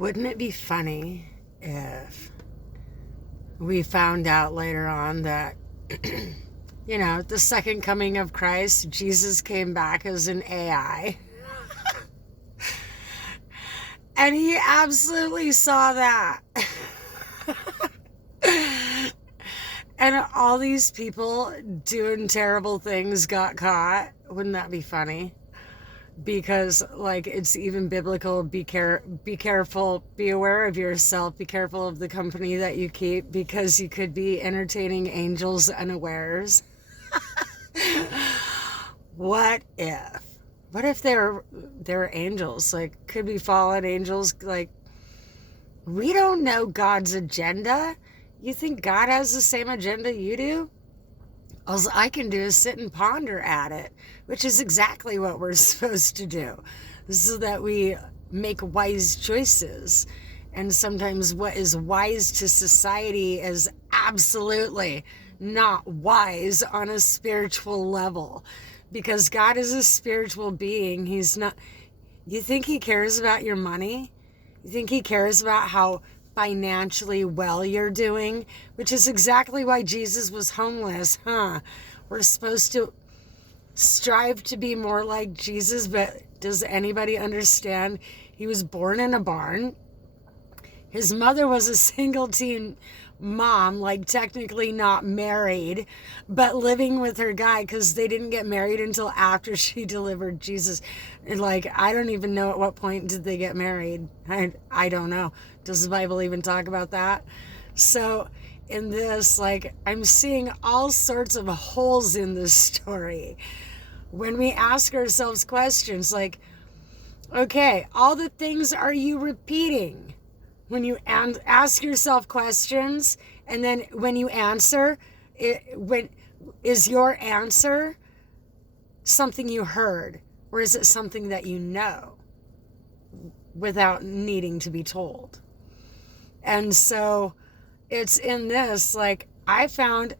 Wouldn't it be funny if we found out later on that, the second coming of Christ, Jesus came back as an AI? And he absolutely saw that. And all these people doing terrible things got caught. Wouldn't that be funny? Because it's even biblical. Be careful, be aware of yourself, be careful of the company that you keep, because you could be entertaining angels unawares. What if they're angels? Could be fallen angels. We don't know God's agenda. You think God has the same agenda you do? All I can do is sit and ponder at it, which is exactly what we're supposed to do, so that we make wise choices. And sometimes what is wise to society is absolutely not wise on a spiritual level, because God is a spiritual being. He's not. You think he cares about your money? You think he cares about how financially well you're doing? Which is exactly why Jesus was homeless, huh? We're supposed to strive to be more like Jesus, but does anybody understand? He was born in a barn. His mother was a single teen mom, technically not married, but living with her guy, because they didn't get married until after she delivered Jesus. And I don't even know at what point did they get married. I don't know. Does the Bible even talk about that? So in this, I'm seeing all sorts of holes in this story. When we ask ourselves questions okay, all the things are you repeating? When you ask yourself questions, and then when you answer, is your answer something you heard, or is it something that you know without needing to be told? And so it's in this, I found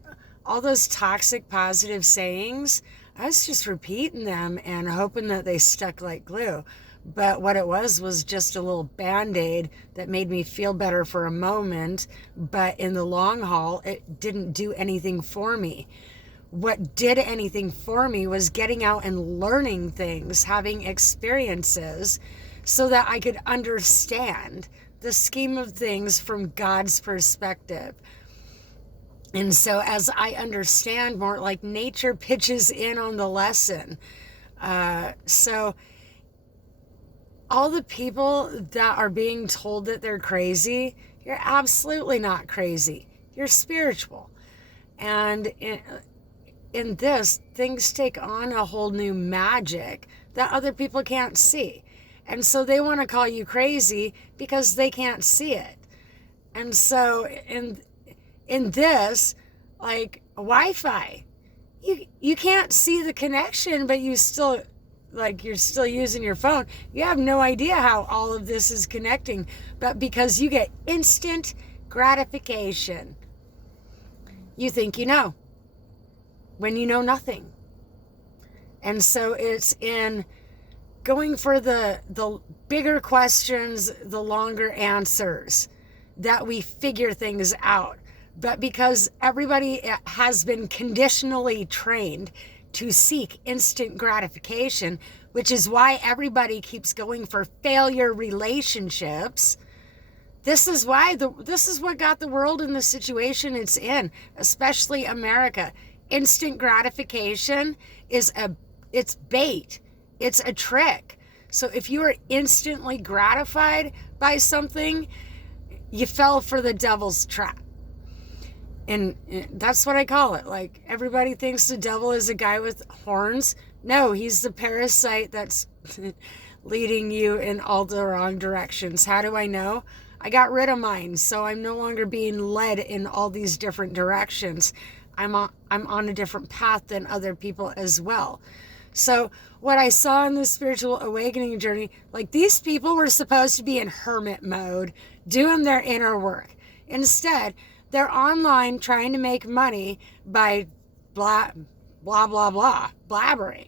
all those toxic positive sayings, I was just repeating them and hoping that they stuck like glue. But what it was just a little Band-Aid that made me feel better for a moment. But in the long haul, it didn't do anything for me. What did anything for me was getting out and learning things, having experiences, so that I could understand the scheme of things from God's perspective. And so as I understand more, nature pitches in on the lesson. So all the people that are being told that they're crazy, you're absolutely not crazy. You're spiritual. And in this, things take on a whole new magic that other people can't see. And so they want to call you crazy because they can't see it. And so in this, Wi-Fi, you can't see the connection, but you still, you're still using your phone. You have no idea how all of this is connecting, but because you get instant gratification, you think you know, when you know nothing. And so it's in going for the bigger questions, the longer answers, that we figure things out. But because everybody has been conditionally trained to seek instant gratification, which is why everybody keeps going for failure relationships, this is what got the world in the situation it's in, especially America. Instant gratification it's bait. It's a trick. So if you are instantly gratified by something, you fell for the devil's trap. And that's what I call it. Everybody thinks the devil is a guy with horns. No, he's the parasite that's leading you in all the wrong directions. How do I know? I got rid of mine, so I'm no longer being led in all these different directions. I'm on a different path than other people as well. So what I saw in the spiritual awakening journey, these people were supposed to be in hermit mode, doing their inner work. Instead, they're online trying to make money by blah, blah, blah, blah, blabbering,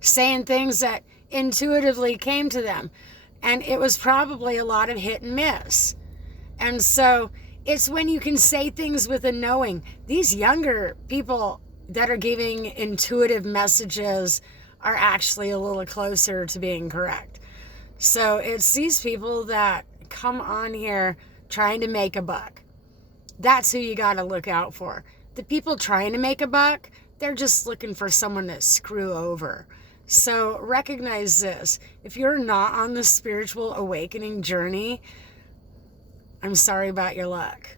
saying things that intuitively came to them. And it was probably a lot of hit and miss. And so it's when you can say things with a knowing. These younger people that are giving intuitive messages are actually a little closer to being correct. So it's these people that come on here trying to make a buck. That's who you got to look out for. The people trying to make a buck, they're just looking for someone to screw over. So recognize this. If you're not on the spiritual awakening journey, I'm sorry about your luck.